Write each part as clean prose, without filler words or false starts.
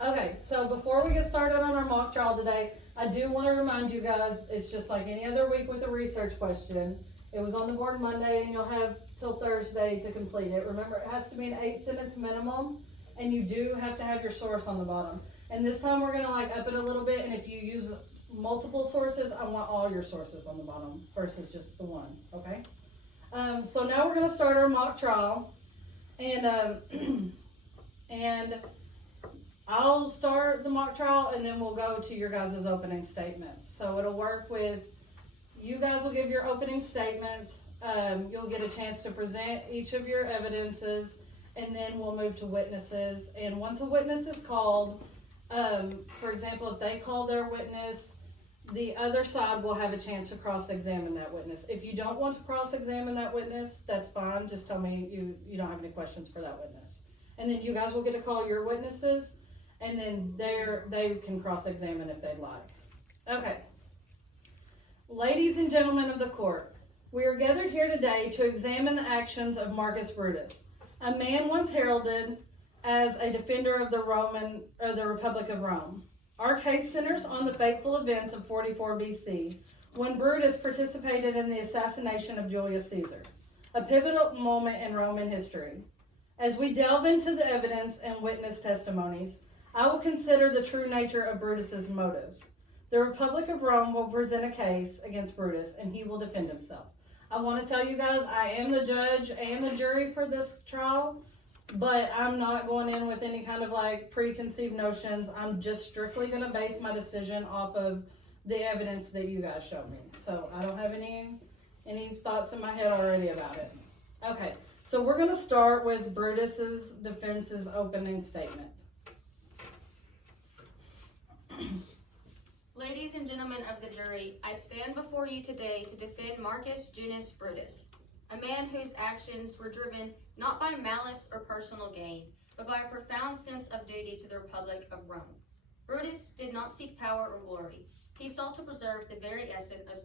Okay, so before we get started on our mock trial today, I do want to remind you guys, it's just like any other week with a research question. It was on the board Monday and you'll have till Thursday to complete it. Remember, it has to be an 8-sentence minimum and you do have to have your source on the bottom. And this time we're gonna like up it a little bit, and if you use multiple sources, I want all your sources on the bottom versus just the one, okay? So now we're gonna start our mock trial, and and I'll start the mock trial and then we'll go to your guys' opening statements. So it'll work with, you guys will give your opening statements, you'll get a chance to present each of your evidences, and then we'll move to witnesses. And once a witness is called, for example, if they call their witness, the other side will have a chance to cross-examine that witness. If you don't want to cross-examine that witness, that's fine. Just tell me you don't have any questions for that witness. And then you guys will get to call your witnesses, and then they can cross-examine if they'd like. Okay. Ladies and gentlemen of the court, we are gathered here today to examine the actions of Marcus Brutus, a man once heralded as a defender of the Republic of Rome. Our case centers on the fateful events of 44 BC, when Brutus participated in the assassination of Julius Caesar, a pivotal moment in Roman history. As we delve into the evidence and witness testimonies, I will consider the true nature of Brutus's motives. The Republic of Rome will present a case against Brutus, and he will defend himself. I want to tell you guys, I am the judge and the jury for this trial, but I'm not going in with any kind of like preconceived notions. I'm just strictly going to base my decision off of the evidence that you guys showed me. So I don't have any thoughts in my head already about it. Okay, so we're going to start with Brutus's defense's opening statement. Ladies and gentlemen of the jury, I stand before you today to defend Marcus Junius Brutus, a man whose actions were driven not by malice or personal gain, but by a profound sense of duty to the Republic of Rome. Brutus did not seek power or glory. He sought to preserve the very essence of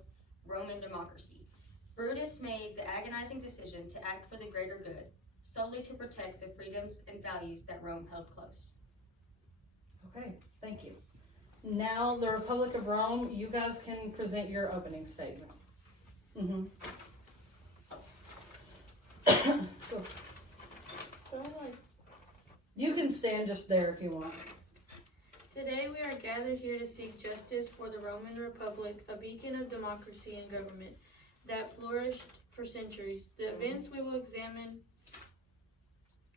Roman democracy. Brutus made the agonizing decision to act for the greater good, solely to protect the freedoms and values that Rome held close. Okay, thank you. Now, the Republic of Rome, you guys can present your opening statement. You can stand just there if you want. Today we are gathered here to seek justice for the Roman Republic, a beacon of democracy and government that flourished for centuries. The events we will examine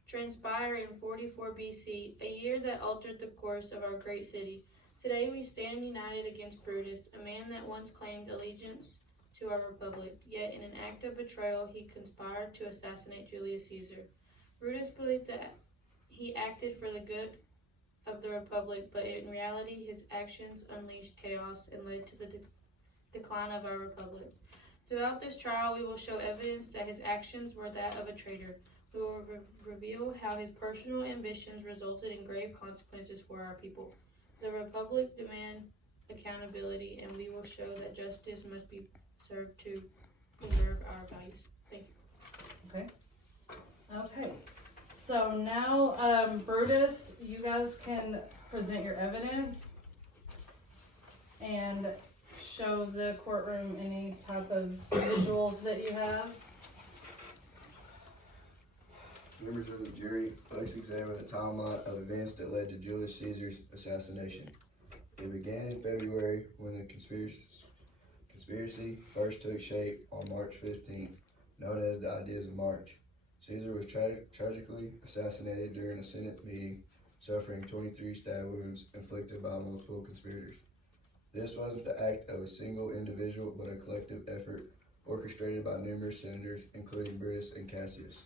transpire in 44 BC, a year that altered the course of our great city. Today we stand united against Brutus, a man that once claimed allegiance to our republic, yet in an act of betrayal he conspired to assassinate Julius Caesar. Brutus believed that he acted for the good of the republic, but in reality his actions unleashed chaos and led to the decline of our republic. Throughout this trial we will show evidence that his actions were that of a traitor. We will reveal how his personal ambitions resulted in grave consequences for our people. The Republic demands accountability, and we will show that justice must be served to preserve our values. Thank you. Okay. So now, Brutus, you guys can present your evidence and show the courtroom any type of visuals that you have. Members of the jury, let's examine a timeline of events that led to Julius Caesar's assassination. It began in February when the conspiracy first took shape on March 15th, known as the Ides of March. Caesar was tragically assassinated during a Senate meeting, suffering 23 stab wounds inflicted by multiple conspirators. This wasn't the act of a single individual, but a collective effort orchestrated by numerous senators, including Brutus and Cassius.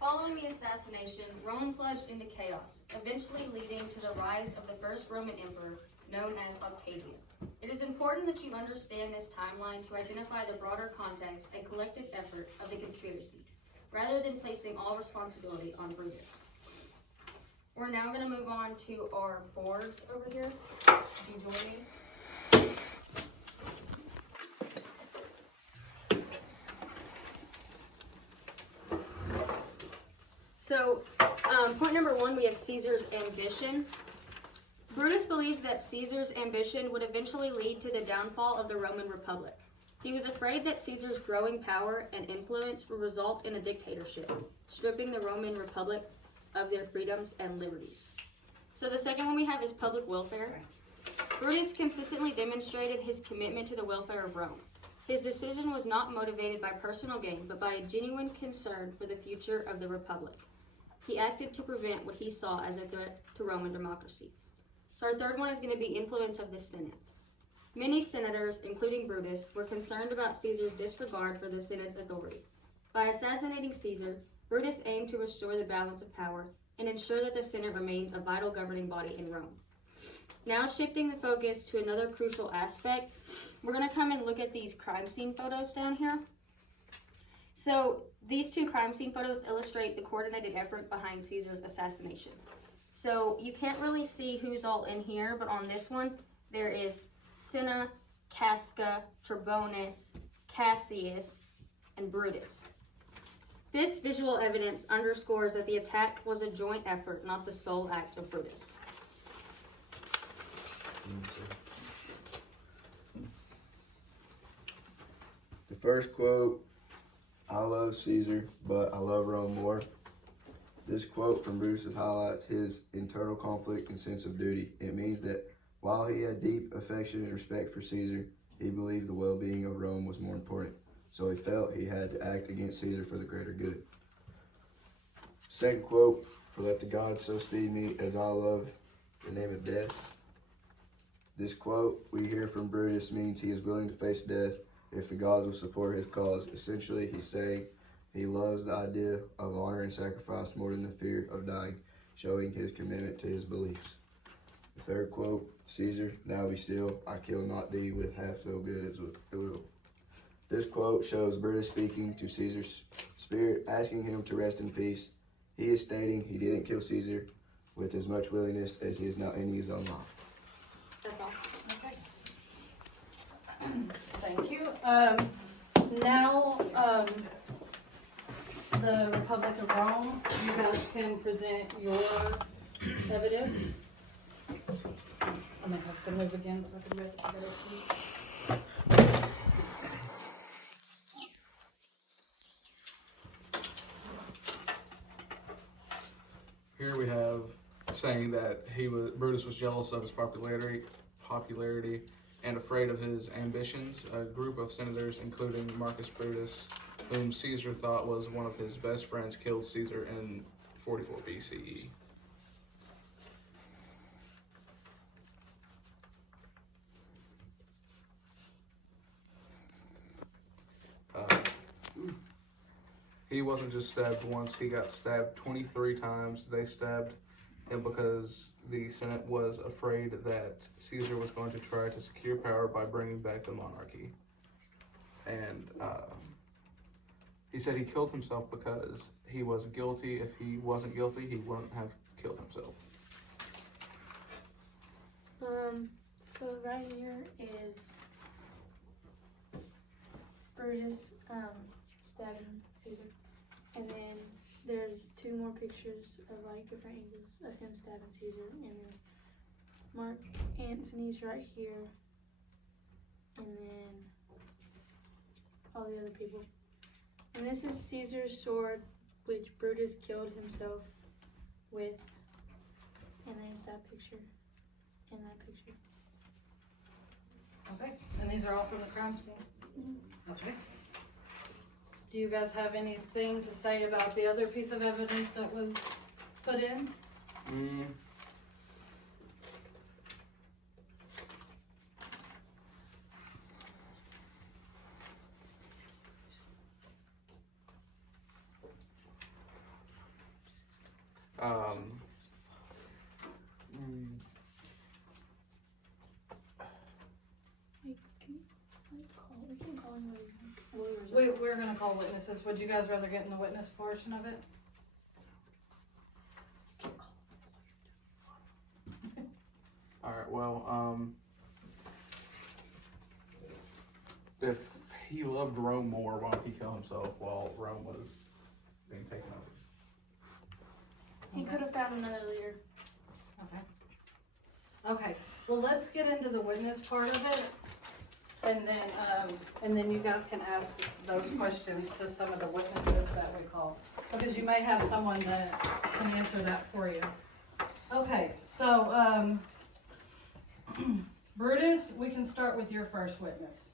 Following the assassination, Rome plunged into chaos, eventually leading to the rise of the first Roman emperor, known as Octavian. It is important that you understand this timeline to identify the broader context and collective effort of the conspiracy, rather than placing all responsibility on Brutus. We're now going to move on to our boards over here. Could you join me? So, point number 1, we have Caesar's ambition. Brutus believed that Caesar's ambition would eventually lead to the downfall of the Roman Republic. He was afraid that Caesar's growing power and influence would result in a dictatorship, stripping the Roman Republic of their freedoms and liberties. So the second one we have is public welfare. Brutus consistently demonstrated his commitment to the welfare of Rome. His decision was not motivated by personal gain, but by a genuine concern for the future of the Republic. He acted to prevent what he saw as a threat to Roman democracy. So our third one is going to be influence of the Senate. Many senators, including Brutus, were concerned about Caesar's disregard for the Senate's authority. By assassinating Caesar, Brutus aimed to restore the balance of power and ensure that the Senate remained a vital governing body in Rome. Now shifting the focus to another crucial aspect, we're going to come and look at these crime scene photos down here. So these 2 crime scene photos illustrate the coordinated effort behind Caesar's assassination. So you can't really see who's all in here, but on this one, there is Cinna, Casca, Trebonus, Cassius, and Brutus. This visual evidence underscores that the attack was a joint effort, not the sole act of Brutus. The first quote, "I love Caesar, but I love Rome more." This quote from Brutus highlights his internal conflict and sense of duty. It means that while he had deep affection and respect for Caesar, he believed the well-being of Rome was more important. So he felt he had to act against Caesar for the greater good. Second quote, "For let the gods so speed me as I love the name of death." This quote we hear from Brutus means he is willing to face death if the gods will support his cause. Essentially, he's saying he loves the idea of honor and sacrifice more than the fear of dying, showing his commitment to his beliefs. The third quote, "Caesar, now be still, I kill not thee with half so good as with will." This quote shows Brutus speaking to Caesar's spirit, asking him to rest in peace. He is stating he didn't kill Caesar with as much willingness as he is now ending his own life. That's all. Okay. Thank you. Now, the Republic of Rome, you guys can present your evidence. I'm gonna have to move again so I can read it. Here we have saying that Brutus was jealous of his popularity and afraid of his ambitions. A group of senators, including Marcus Brutus, whom Caesar thought was one of his best friends, killed Caesar in 44 BCE. He wasn't just stabbed once, he got stabbed 23 times. They stabbed him because the Senate was afraid that Caesar was going to try to secure power by bringing back the monarchy. And he said he killed himself because he was guilty. If he wasn't guilty, he wouldn't have killed himself. So right here is Brutus stabbing Caesar, and then there's 2 more pictures of like different angles of him stabbing Caesar, and then Mark Antony's right here, and then all the other people. And this is Caesar's sword, which Brutus killed himself with, and there's that picture and that picture. Okay, and these are all from the crime scene? Okay. Do you guys have anything to say about the other piece of evidence that was put in? We can call him lawyers. We're gonna call witnesses. Would you guys rather get in the witness portion of it? Alright, well, if he loved Rome more, why don't he kill himself while Rome was being taken over? He could have found another leader. Okay, well, let's get into the witness part of it. And then you guys can ask those questions to some of the witnesses that we call. Because you may have someone that can answer that for you. Okay, so, Brutus, we can start with your first witness.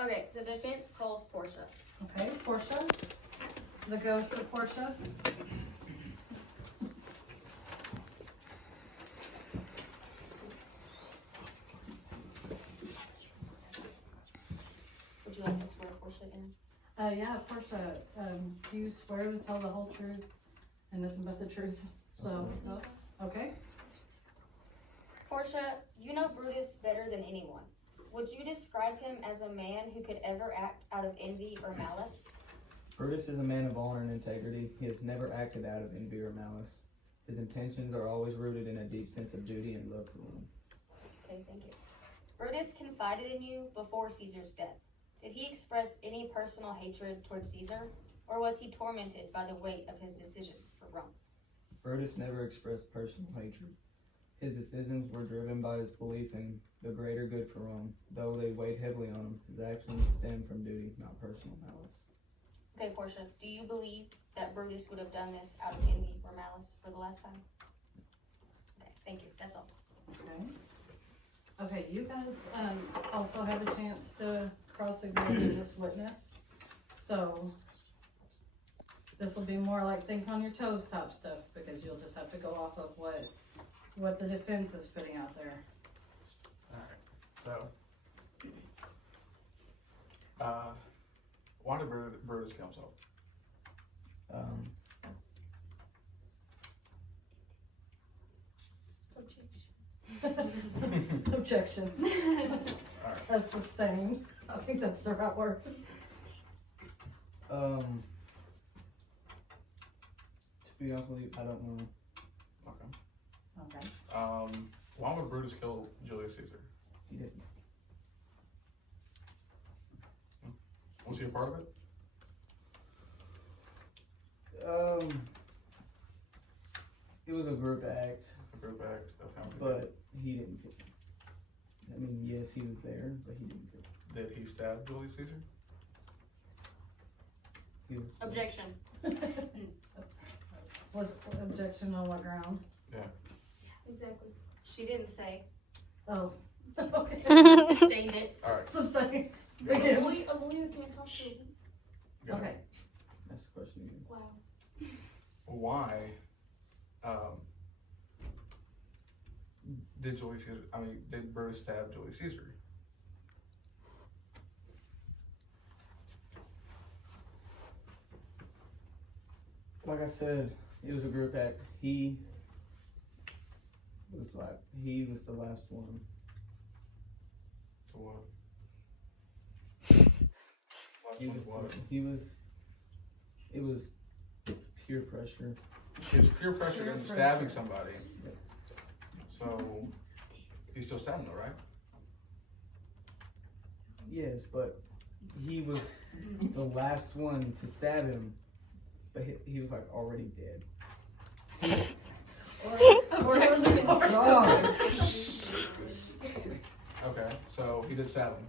Okay, the defense calls Portia. Okay, Portia, the ghost of Portia. Would you like to swear Portia in? Yeah, Portia, do you swear to tell the whole truth and nothing but the truth? So, no? Okay. Portia, you know Brutus better than anyone. Would you describe him as a man who could ever act out of envy or malice? Brutus is a man of honor and integrity. He has never acted out of envy or malice. His intentions are always rooted in a deep sense of duty and love for women. Okay, thank you. Brutus confided in you before Caesar's death. Did he express any personal hatred towards Caesar, or was he tormented by the weight of his decision for Rome? Brutus never expressed personal hatred. His decisions were driven by his belief in the greater good for Rome. Though they weighed heavily on him, his actions stemmed from duty, not personal malice. Okay, Portia, do you believe that Brutus would have done this out of envy or malice for the last time? Okay, thank you. That's all. Okay. Okay, you guys, also have a chance to cross-examine this witness. So, this will be more like think on your toes type stuff, because you'll just have to go off of what the defense is putting out there. Alright, so, why did Brutus kill himself? Objection. Alright. That's sustained. I think that's the right word. To be honest with you, I don't know. Okay. Okay. Why would Brutus kill Julius Caesar? He didn't. Was he a part of it? It was a group act, A group act of him? but he didn't get it. I mean, yes, he was there, but he didn't get it. Did he stab Julius Caesar? He was Objection. What objection on what grounds? Exactly. She didn't say. Oh. Okay. Sustained it. Alright. So saying, A begin. lawyer can't talk to him. Okay. That's the question again. Wow. Why, did Brutus stab Julius Caesar? Like I said, it was a group act. He was the last one. To what? It was peer pressure. It was peer pressure Peer and pressure. stabbing somebody. Yep. So, he still stabbed him though, right? Yes, but he was the last one to stab him, but he was like already dead. Objection. God. Okay, so he did stab him.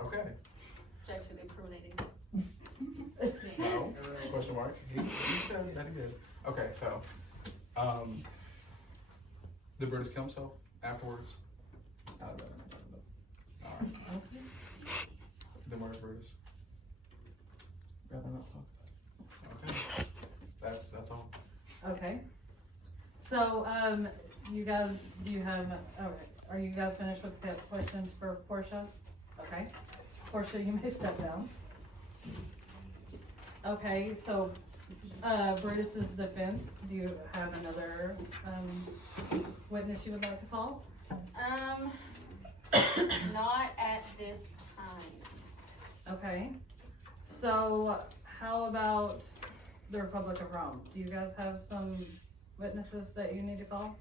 Okay. Objection incriminating. No, question mark. He said that he did. Okay, so, did Brutus kill himself afterwards? I don't know. Alright. Then where's Brutus? Rather not talk Okay. That's all. Okay. So, you guys, are you guys finished with the questions for Portia? Okay. Portia, you may step down. Okay, so, Brutus's defense, do you have another, witness you would like to call? Not at this time. Okay. So, how about the Republic of Rome? Do you guys have some witnesses that you need to call?